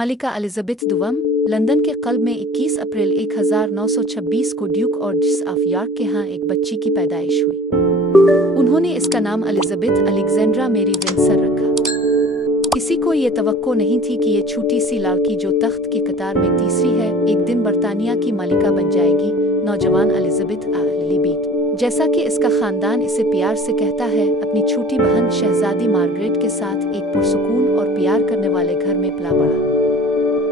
मलिका Elizabeth दुवम London के क़ल्ब में 21 अप्रैल 1926 को ड्यूक ऑर्डर्स ऑफ यॉर्क के यहाँ एक बच्ची की पैदाइश हुई। उन्होंने इसका नाम एलिज़ाबेथ अलेक्जेंड्रा मेरी विंडसर रखा। किसी को ये तवक्को नहीं थी कि ये छोटी सी लड़की जो तख्त की कतार में तीसरी है एक दिन बरतानिया की मालिका बन जाएगी। नौजवान एलिज़ाबेथ एलिज़ाबेथ जैसा कि इसका ख़ानदान इसे प्यार से कहता है, अपनी छोटी बहन शहज़ादी मार्गरेट के साथ एक पुरसुकून और प्यार करने वाले घर में पला बढ़ा।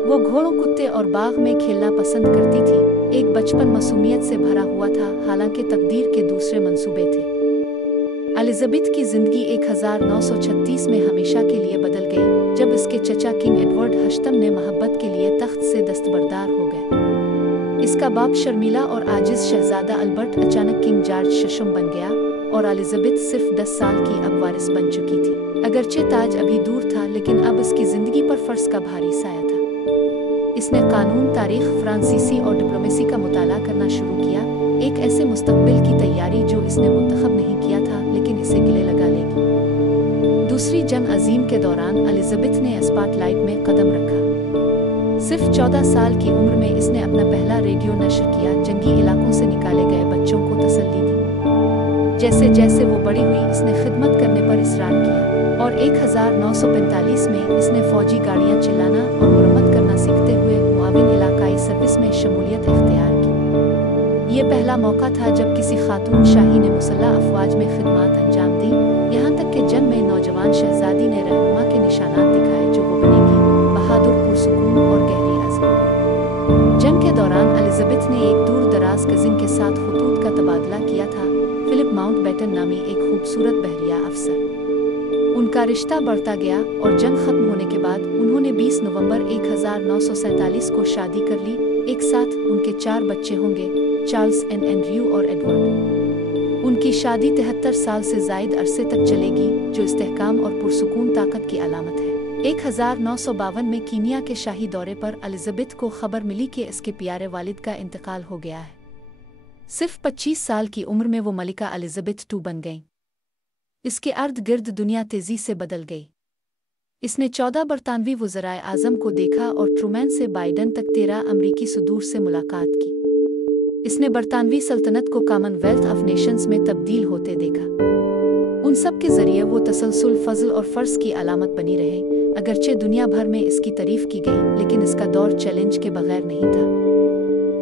वो घोड़ों, कुत्ते और बाग में खेलना पसंद करती थी। एक बचपन मासूमियत से भरा हुआ था, हालांकि तकदीर के दूसरे मंसूबे थे। एलिज़ाबेथ की ज़िंदगी 1936 में हमेशा के लिए बदल गई जब इसके चचा किंग एडवर्ड हश्तम ने मोहब्बत के लिए तख्त से दस्तबरदार हो गए। इसका बाप शर्मीला और आजिज़ शहज़ादा अल्बर्ट अचानक किंग जॉर्ज शशम बन गया और एलिज़ाबेथ सिर्फ 10 साल की अब वारिस बन चुकी थी। अगरचे ताज अभी दूर था, लेकिन अब इसकी ज़िंदगी पर फ़र्ज़ का भारी साया था। इसने कानून, तारीख़, फ्रांसीसी और डिप्लोमेसी का मुताला करना शुरू किया, एक ऐसे मुस्तकबिल की तैयारी जो इसने मुंतखब नहीं किया था लेकिन इसे गले लगा लेगी। दूसरी जंग अजीम के दौरान एलिज़ाबेथ ने स्पॉटलाइट में कदम रखा। सिर्फ 14 साल की उम्र में इसने अपना पहला रेडियो नशर किया, जंगी इलाकों से निकाले गए बच्चों को तसल्ली दी। जैसे जैसे वो बड़ी हुई, इसने खिदमत करने पर इसरार किया और 1945 में इसने फौजी गाड़ियां चलाना और मुरम्मत करना सीखते हुए मुआविन इलाकाई सर्विस में शमूलियत इख्तियार की। ये पहला मौका था जब किसी खातून शाही ने मुसल्लह अफवाज में खिदमत अंजाम दी, यहाँ तक कि जंग में नौजवान शहजादी ने रहनुमा के निशानात दिखाए जो वो बनेगी, बहादुर, पुरसुकून और गहरी आज़म। जंग के दौरान एलिज़ाबेथ ने एक दूर दराज कजिन के साथ खतूत का तबादला किया था, फिलिप माउंटबेटन नामी एक खूबसूरत बहरिया अफसर। उनका रिश्ता बढ़ता गया और जंग खत्म होने के बाद उन्होंने 20 नवंबर 1947 को शादी कर ली। एक साथ उनके 4 बच्चे होंगे, चार्ल्स, एंड्रयू और एडवर्ड। उनकी शादी 73 साल से ज़ायद अरसे तक चलेगी, जो इस्तेहकाम और पुरसुकून ताकत की अलामत है। 1952 में कीनिया के शाही दौरे पर एलिज़ाबेथ को खबर मिली कि इसके प्यारे वालिद का इंतकाल हो गया है। सिर्फ 25 साल की उम्र में वो मलिका एलिज़ाबेथ II बन गईं। इसके अर्द गिर्द दुनिया तेज़ी से बदल गई। इसने 14 बरतानवी वज़राए आज़म को देखा और ट्रूमैन से बाइडन तक 13 अमरीकी सदूर से मुलाकात की। इसने बरतानवी सल्तनत को कॉमनवेल्थ ऑफ नेशंस में तब्दील होते देखा। उन सब के ज़रिए वो तसलसल, फजल और फ़र्ज की अलामत बनी रहे। अगरचे दुनिया भर में इसकी तारीफ की गई, लेकिन इसका दौर चैलेंज के बगैर नहीं था।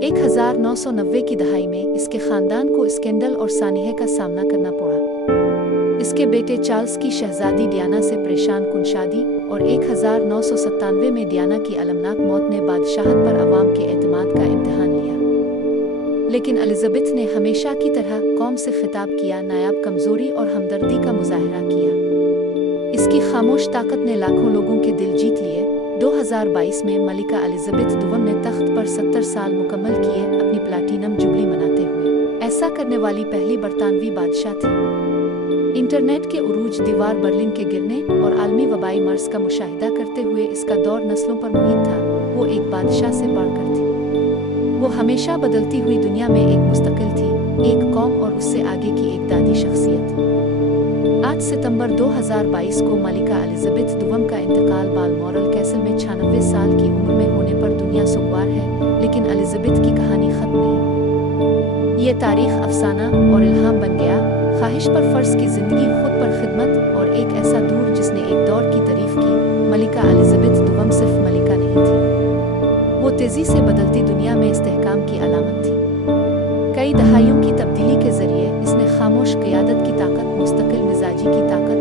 1990 की दहाई में इसके ख़ानदान को स्कैंडल और सानिहे का सामना करना पड़ा। इसके बेटे चार्ल्स की शहज़ादी डियाना से परेशान कुन शादी और 1997 में डियाना की अलमनाक मौत ने बादशाहत पर अवाम के एतमाद का इम्तिहान लिया। लेकिन एलिज़ाबेथ ने हमेशा की तरह कौम से खिताब किया, नायाब कमज़ोरी और हमदर्दी का मुजाहरा किया। इसकी खामोश ताकत ने लाखों लोगों के दिल जीत लिए। 2022 में मलिका एलिज़ाबेथ दुवम ने तख्त पर 70 साल मुकम्मल किए, अपनी प्लैटिनम जुबली मनाते हुए। ऐसा करने वाली पहली बरतानवी बादशाह थी। इंटरनेट के उरूज, दीवार बर्लिन के गिरने और आलमी वबाई मर्ज का मुशाहिदा करते हुए इसका दौर नस्लों पर मुहित था। वो एक बादशाह से बढ़कर थी। वो हमेशा बदलती हुई दुनिया में एक मुस्तकिल थी, एक कौम और उससे आगे की एक दादी शख्सियत। 8 सितंबर 2022 को मलिका एलिज़ाबेथ दुवम का इंतकाल बालमोरल कैसल में 96 साल की उम्र में होने पर दुनिया सुगवार है, लेकिन एलिज़ाबेथ की कहानी खत्म नहीं। ये तारीख, अफसाना और इल्हाम बन गया। ख्वाहिश पर फ़र्ज की ज़िंदगी, खुद पर खिदमत और एक ऐसा दूर जिसने एक दौर की तारीफ की। मलिका एलिज़ाबेथ दुवम सिर्फ मलिका नहीं थी, वो तेज़ी से बदलती दुनिया में इस्तेहकाम की अलामत थी। कई दहाइयों की तब्दीली के ज़रिए इसने खामोश क़यादत की ताकत, मुस्तकिल मिजाजी की ताकत